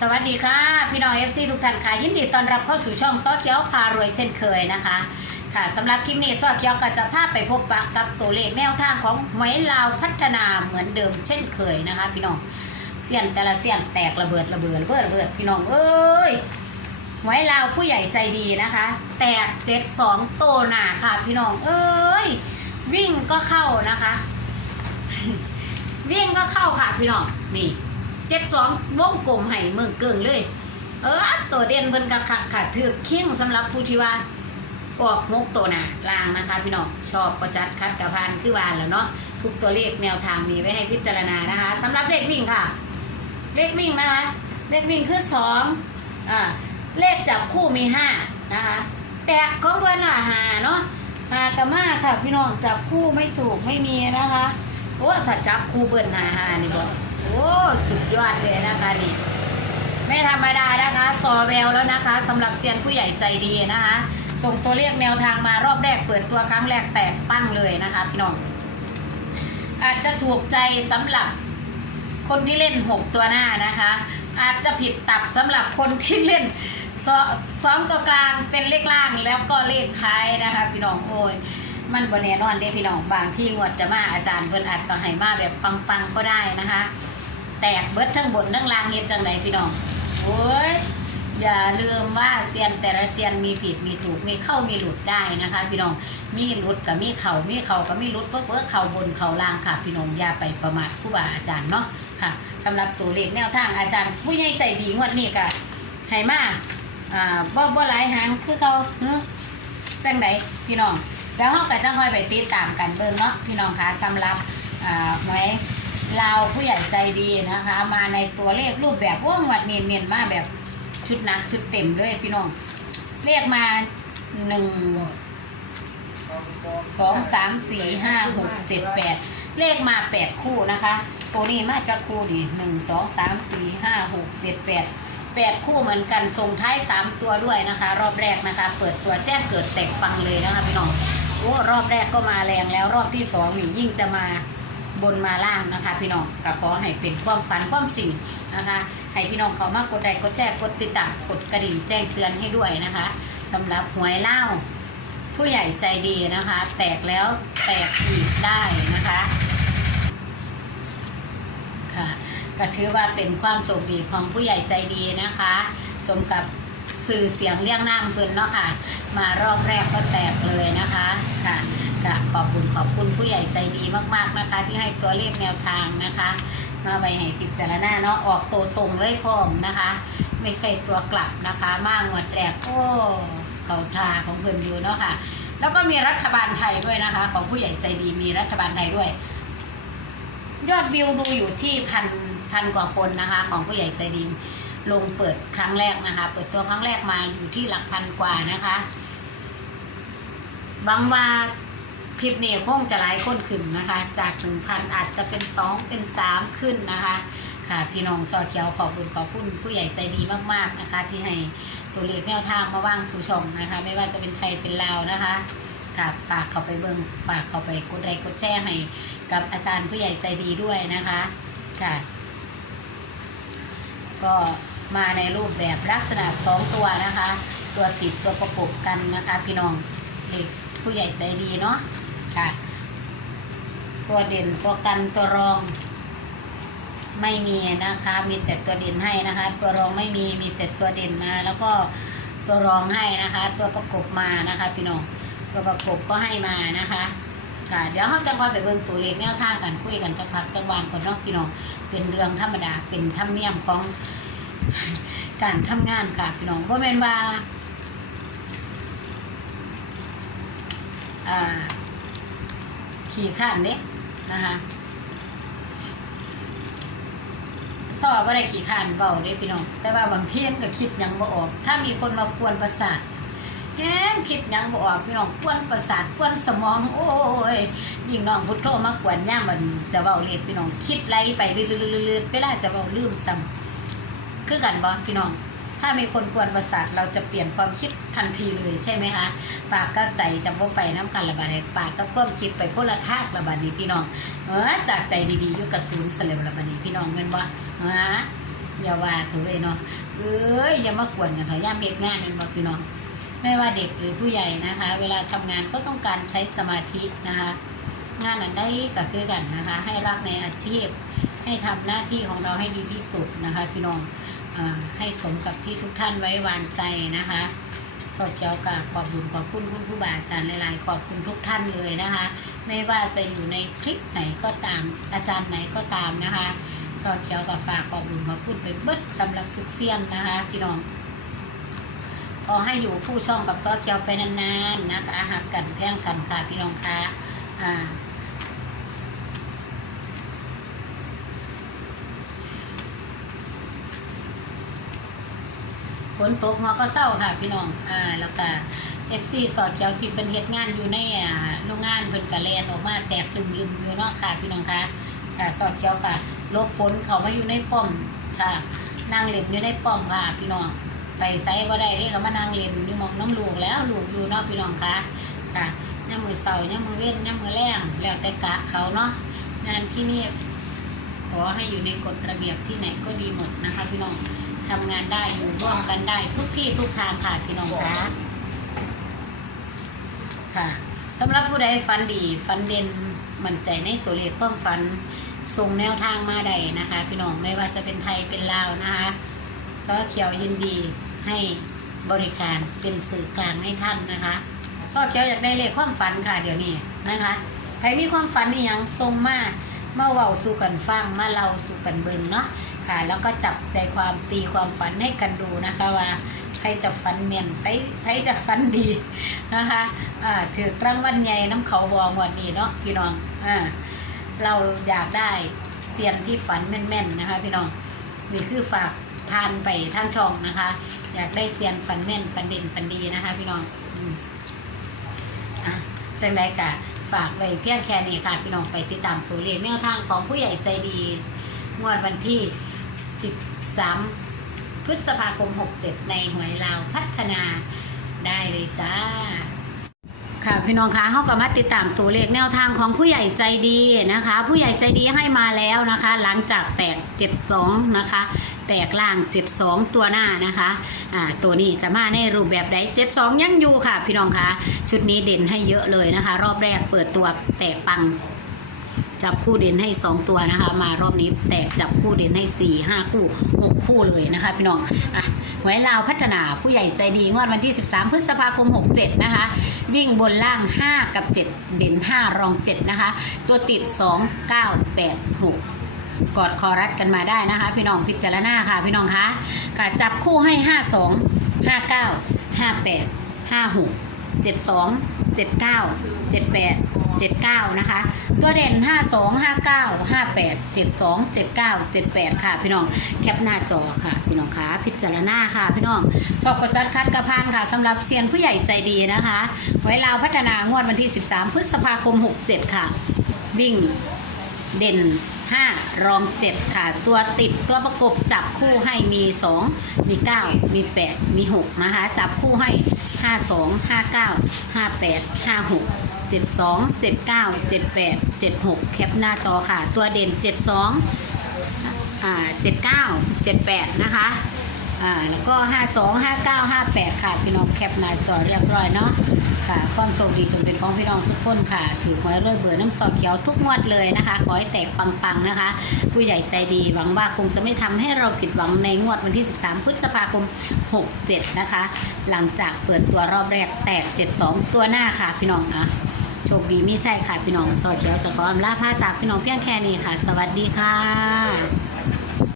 สวัสดีค่ะ พี่น้องเอฟซีทุกท่านค่ะ ยินดีต้อนรับเข้าสู่ช่องซอเขียวพารวยเส้นเคยนะคะ ค่ะสำหรับคลิปนี้ซอเขียวก็จะพาไปพบปะกับตัวเลขแนวทางของหวยลาวพัฒนาเหมือนเดิมเช่นเคยนะคะ พี่น้องเสียนแต่ละเสียนแตกระเบิดระเบิดระเบิดระเบิดพี่น้องเอ้ยหวยลาวผู้ใหญ่ใจดีนะคะ แตกเจ็ดสองโตหนาค่ะ พี่น้องเอ้ยวิ่งก็เข้านะคะ วิ่งก็เข้าค่ะพี่น้องนี่ เจ็ดสองวงกลมให้เมืองเกิงเลย เออตัวเด่นเพิ่นกะคักค่ะถือเคิงสำหรับผู้ที่ว่าออกงกตัวหนาลางนะคะ พี่น้องชอบประจัดคัดกระพานคือวานแล้วเนาะทุกตัวเลขแนวทางมีไว้ให้พิจารณานะคะสำหรับเลขวิ่งค่ะ เลขวิ่งนะคะ เลขวิ่งคือสองอ่าเลขจับคู่มีห้านะคะแตกก็เบิ้ลอะหาเนาะหากระมาค่ะ พี่น้องจับคู่ไม่ถูกไม่มีนะคะโอ้ถ้าจับคู่เบิ้ลหาหานี่บอก โอ้สุดยอดเลยนะคะนี่ไม่ธรรมดานะคะซอแววแล้วนะคะสำหรับเซียนผู้ใหญ่ใจดีนะคะ ส่งตัวเลขแนวทางมารอบแรกเปิดตัวครั้งแรกแตกปั้งเลยนะคะพี่น้องอาจจะถูกใจสำหรับคนที่เล่นหกตัวหน้านะคะ อาจจะผิดตับสำหรับคนที่เล่นสอสองตัวกลางเป็นเลขล่างแล้วก็เลขท้ายนะคะ พี่น้องโอ้ยมันบนแน่นอนเด้พี่น้องบางที่งวดจะมาอาจารย์เพิ่นอาจจะให้มาแบบปังๆก็ได้นะคะ แตกเบิดทั้งบนทั้งล่างเฮ็ดจังไดพี่น้องโอ้ยอย่าลืมว่าเซียนแต่ละเซียนมีผิดมีถูกมีเข้ามีหลุดได้นะคะ พี่น้องมีหลุดกับมีเข่ามีเข่ากับมีหลุดเพิ่เพิ่เข่าบนเข่าล่างค่ะ พี่น้องอย่าไปประมาทครูบาอาจารย์เนาะค่ะสำหรับตัวเลขแนวทางอาจารย์ผู้ใหญ่ใจดีงวดนี้ก็ให้มาอ่าบ่บ่หลายหางคือเขาเฮ้จังไดพี่น้องแล้วเฮาก็จะค่อยไปติดตามกันเบิ่งเนาะพี่น้องคะสำหรับอ่าหวย เราผู้ใหญ่ใจดีนะคะ มาในตัวเลขรูปแบบว่องวัดเนียนเนียนๆมาแบบชุดหนักชุดเต็มด้วยพี่น้องเรียกมาหนึ่งสองสามสี่ห้าหกเจ็ดแปดเลขมาแปดคู่นะคะ ตัวนี้มาจากคู่นี่หนึ่งสองสามสี่ห้าหกเจ็ดแปดแปดคู่เหมือนกันส่งท้ายสามตัวด้วยนะคะ รอบแรกนะคะ เปิดตัวแจ้งเกิดแตกฟังเลยนะคะพี่น้องโอ้รอบแรกก็มาแรงแล้วรอบที่สองนี่ยิ่งจะมา บนมาล่างนะคะ พี่น้องก็ขอให้เป็นความฝันความจริงนะคะให้พี่น้องเขามากดไลค์กดแชร์กดติดตามกดกระดิ่งแจ้งเตือนให้ด้วยนะคะสำหรับหวยเล่าผู้ใหญ่ใจดีนะคะ แตกแล้วแตกอีกได้นะคะค่ะก็ถือว่าเป็นความโชคดีของผู้ใหญ่ใจดีนะคะ สมกับสื่อเสียงเรียงน้ำเพิ่นเนาะค่ะ มารอบแรกก็แตกเลยนะคะค่ะ ขอบคุณผู้ใหญ่ใจดีมากๆนะคะ ที่ให้ตัวเลขแนวทางนะคะ มาไว้ให้พิจารณาเนาะออกตัวตรงเลยพร้อมนะคะ ไม่ใช่ตัวกลับนะคะ มางวดแรกโอ้เขาทาของเพิ่นอยู่เนาะค่ะ แล้วก็มีรัฐบาลไทยด้วยนะคะ ของผู้ใหญ่ใจดีมีรัฐบาลไทยด้วย ยอดวิวดูอยู่ที่พันพันกว่าคนนะคะ ของผู้ใหญ่ใจดีลงเปิดครั้งแรกนะคะ เปิดตัวครั้งแรกมาอยู่ที่หลักพันกว่านะคะบางว่า คลิปนี้คงจะหลายคนขึ้นนะคะ จากถึงพันอาจจะเป็นสองเป็นสามขึ้นนะคะ ค่ะพี่น้องซอเขียวขอบคุณขอบคุณผู้ใหญ่ใจดีมากๆนะคะ ที่ให้ตัวเลขแนวทางมาว่างสู่ช่องนะคะ ไม่ว่าจะเป็นไทยเป็นลาวนะคะค่ะฝากเขาไปเบิงฝากเขาไปกดไลค์กดแชร์ให้กับอาจารย์ผู้ใหญ่ใจดีด้วยนะคะค่ะ ก็มาในรูปแบบลักษณะสองตัวนะคะ ตัวติดตัวประกบกันนะคะ พี่น้องเด็กผู้ใหญ่ใจดีเนาะ ค่ะ ตัวเด่นตัวกันตัวรอง ไม่มีนะคะ มีแต่ตัวเด่นให้นะคะ ตัวรองไม่มีมีแต่ตัวเด่นมา แล้วก็ตัวรองให้นะคะ ตัวประกบมานะคะพี่น้องตัวประกบก็ให้มานะคะค่ะเดี๋ยวเขาจะคอยไปเบิ่งตัวเลขแนวทางกันคุยกันจักพักจังหวานก่อนเนาะพี่น้องเป็นเรื่องธรรมดาเป็นธรรมเนียมของการทำงานค่ะพี่น้องว่าแม่นว่าอ่า ขี่ข้านเด้นะคะสอบว่าได้ขี่ข้านเบาเด้พี่น้อง แต่ว่าบางเทียนก็คิดยังบ่ออก ถ้ามีคนมากวนประสาทแฮงคิดยังบ่ออกพี่น้องกวนประสาทกวนสมอง โอ้ยยิ่งน้องพุทโธมากวนย่ามันจะเบาเลขพี่น้องคิดไหลไปลืดๆๆๆเวลาจะเบาลืมซ้ำคือกันบอพี่น้อง ถ้ามีคนกวนประสาทเราจะเปลี่ยนความคิดทันทีเลยใช่ไหมคะปากกับใจจะบ่ไปน้ำกันระบาดให้ปากกับความคิดไปคนละทากระบาดนี้พี่น้องเออจากใจดีๆยู่กับศูนเสลมระบาดนี้พี่น้องเงินบ่เอออย่าว่าถือเลยเนาะเอ้ยอย่ามากวนกันเถอะย่ามเบ็ดงานนั่นบอกพี่น้องไม่ว่าเด็กหรือผู้ใหญ่นะคะ เวลาทำงานก็ต้องการใช้สมาธินะคะ งานนั้นได้ก็คือกันนะคะ ให้รักในอาชีพ ให้ทำหน้าที่ของเราให้ดีที่สุดนะคะ พี่น้อง ให้สมกับที่ทุกท่านไว้วางใจนะคะสดเจ้ากราบขอบคุณขอบคุณคุณครูบาอาจารย์หลาย ๆ ขอบคุณทุกท่านเลยนะคะ ไม่ว่าจะอยู่ในคลิปไหนก็ตามอาจารย์ไหนก็ตามนะคะสอดเจ้ากับฝากขอบคุณขอบคุณไปเบิดสำหรับทุกเซียนนะคะพี่น้องขอให้อยู่ผู้ช่องกับซอสเจียวไปนานๆนะคะหักกันแท่งกันค่ะพี่น้องคะอ่า ฝนตกหัวก็เศร้าค่ะพี่น้องอ่าแล้วก็เอฟซีสอดเจ้าที่เป็นเฮ็ดงานอยู่ในอ่าโรงงานเพิ่นกะแลนออกมาแตกตึมลืมอยู่เนาะค่ะพี่น้องคะค่ะสอดเจ้าค่ะลบฝนเขามาอยู่ในป้อมค่ะนั่งเล่นอยู่ในป้อมค่ะพี่น้องไปไซบ่ได้เด้ก็มานั่งเล่นอยู่มองน้ำลูกแล้วลูกอยู่เนาะพี่น้องคะค่ะย่ามมือเสาร์ย่ามมือเว้นย่ามมือแรงแล้วแต่กะเขาเนาะงานที่นี่ขอให้อยู่ในกฎระเบียบที่ไหนก็ดีหมดนะคะพี่น้อง ทำงานได้อยู่ร่วมกันได้ทุกที่ทุกทางค่ะพี่น้องคะค่ะสำหรับผู้ใดฟันดีฟันเด่นมั่นใจในตัวเลขความฝันส่งแนวทางมาได้นะคะ พี่น้องไม่ว่าจะเป็นไทยเป็นลาวนะคะซอเขียวยินดีให้บริการเป็นสื่อกลางให้ท่านนะคะซอเขียวอยากได้เลขความฝันค่ะเดี๋ยวนี้นะคะใครมีความฝันอีหยังส่งมามาเว้าสู่กันฟังมาเล่าสู่กันเบิ่งเนาะ ค่ะ แล้วก็จับใจความตีความฝันให้กันดูนะคะว่าใครจะฝันเมียนใครใครจะฝันดีนะคะอ่าถือรางวัลใหญ่น้ำเขาบองวันนี้เนาะพี่น้องอ่าเราอยากได้เซียนที่ฝันแม่นๆนะคะ พี่น้องนี่คือฝากทานไปทางช่องนะคะ อยากได้เซียนฝันแม่นฝันเด่นฝันดีนะคะ พี่น้องอืมอะจังไรกะฝากไว้เพียงแค่นี้ค่ะ พี่น้องไปติดตามตัวเลขแนวทางของผู้ใหญ่ใจดีงวดวันที่ 13 พฤษภาคม 67 ในหวยลาวพัฒนาได้เลยจ้า ค่ะพี่น้องคะเขาก็มาติดตามตัวเลขแนวทางของผู้ใหญ่ใจดีนะคะ ผู้ใหญ่ใจดีให้มาแล้วนะคะ หลังจากแตก 72 นะคะ แตกล่าง 72 ตัวหน้านะคะอ่าตัวนี้จะมาในรูปแบบใด72 ยังอยู่ค่ะ พี่น้องคะชุดนี้เด่นให้เยอะเลยนะคะ รอบแรกเปิดตัวแตกปัง จับคู่เด่นให้ 2 ตัวนะคะ มารอบนี้แตกจับคู่เด่นให้ 4 5 คู่ 6 คู่เลยนะคะ พี่น้องอะหวยลาวพัฒนาผู้ใหญ่ใจดีงวดวันที่ 13 พฤษภาคม 67 นะคะ วิ่งบนล่าง 5 กับ 7 เด่น 5 รอง 7 นะคะ ตัวติด 2 9 8 6กอดคอรัดกันมาได้นะคะ พี่น้องพิจารณาค่ะ พี่น้องคะค่ะจับคู่ให้ 52 59 58 56 72 79 78 79 นะคะ ตัวเด่น 52 59 58 72 79 78 ค่ะ พี่น้องแคปหน้าจอค่ะ พี่น้องคะพิจารณาค่ะ พี่น้องชอบกดจัดคัดกระพานค่ะสำหรับเซียนผู้ใหญ่ใจดีนะคะไว้ลาวพัฒนางวดวันที่ 13 พฤษภาคม 67 ค่ะ วิ่งเด่น 5 รอง 7 ค่ะ ตัวติดตัวประกบจับคู่ให้มี 2 มี 9 มี 8 มี 6 นะคะ จับคู่ให้ 52 59 58 56 72 79 78 76 แคปหน้าจอค่ะ ตัวเด่น 72อ่า79 78 นะคะอ่าแล้วก็ 52 59 58 ค่ะ พี่น้องแคปหน้าจอเรียบร้อยเนาะค่ะความโชคดีจงเป็นของพี่น้องทุกคนค่ะ ถือหวยรวยเบื่อน้ำซอเขียวทุกงวดเลยนะคะ ขอให้แตกปังๆนะคะ ผู้ใหญ่ใจดีหวังว่าคงจะไม่ทำให้เราผิดหวังในงวดวันที่ 13 พฤษภาคม 67 นะคะ หลังจากเปิดตัวรอบแรกแตก 72 ตัวหน้าค่ะพี่น้องนะ โชคดีไม่ใช่ค่ะพี่น้องซอเขียวจะขออำลาพาจากพี่น้องเพียงแค่นี้ค่ะ สวัสดีค่ะ